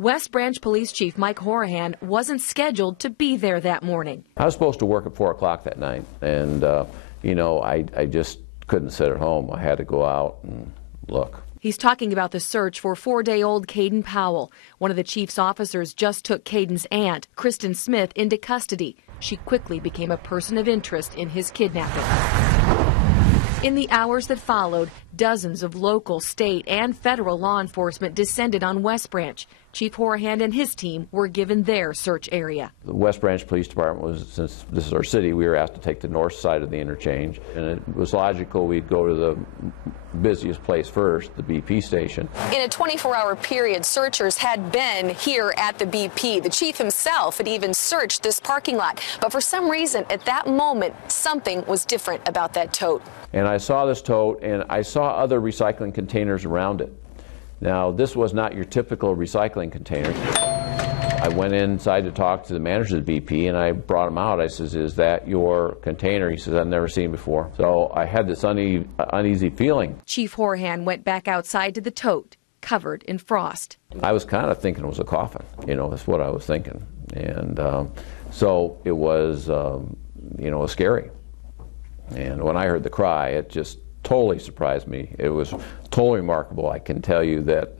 West Branch Police Chief Mike Horihan wasn't scheduled to be there that morning. I was supposed to work at 4 o'clock that night, and you know, I just couldn't sit at home. I had to go out and look. He's talking about the search for 4-day-old Kayden Powell. One of the chief's officers just took Kayden's aunt, Kristen Smith, into custody. She quickly became a person of interest in his kidnapping. In the hours that followed, dozens of local, state, and federal law enforcement descended on West Branch. Chief Horihan and his team were given their search area. The West Branch Police Department was, since this is our city, we were asked to take the north side of the interchange, and it was logical we'd go to the busiest place first, the BP station. In a 24-hour period, searchers had been here at the BP. The chief himself had even searched this parking lot. But for some reason, at that moment, something was different about that tote. And I saw this tote, and I saw other recycling containers around it. Now, this was not your typical recycling container. I went inside to talk to the manager of the BP, and I brought him out. I says, "Is that your container?" He says, "I've never seen it before." So I had this uneasy feeling. Chief Horihan went back outside to the tote, covered in frost. I was kind of thinking it was a coffin. You know, that's what I was thinking. And so it was, you know, scary. And when I heard the cry, it just totally surprised me. It was totally remarkable. I can tell you that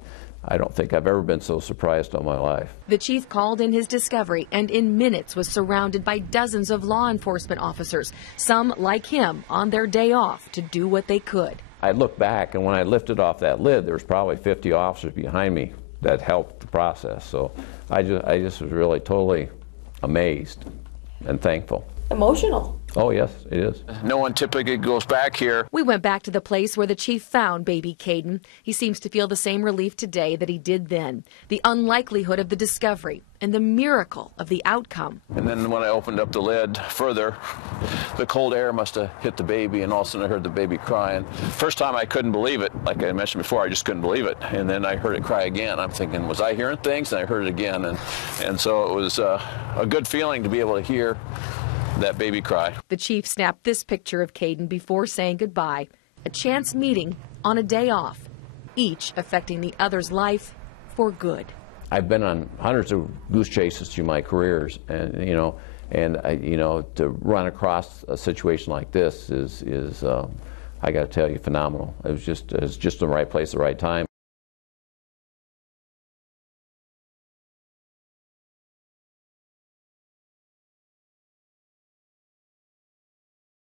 I don't think I've ever been so surprised all my life. The chief called in his discovery and in minutes was surrounded by dozens of law enforcement officers, some like him on their day off to do what they could. I looked back, and when I lifted off that lid, there was probably 50 officers behind me that helped the process. So I just was really totally amazed and thankful. Emotional. Oh, yes, it is. No one typically goes back here. We went back to the place where the chief found baby Kayden. He seems to feel the same relief today that he did then. The unlikelihood of the discovery and the miracle of the outcome. And then when I opened up the lid further, the cold air must have hit the baby, and all of a sudden I heard the baby crying. First time I couldn't believe it. Like I mentioned before, I just couldn't believe it. And then I heard it cry again. I'm thinking, was I hearing things? And I heard it again. And so it was a good feeling to be able to hear that baby cry. The chief snapped this picture of Kayden before saying goodbye. A chance meeting on a day off, each affecting the other's life for good. I've been on hundreds of goose chases through my careers, and you know, to run across a situation like this is I got to tell you, phenomenal. It was just the right place, the right time.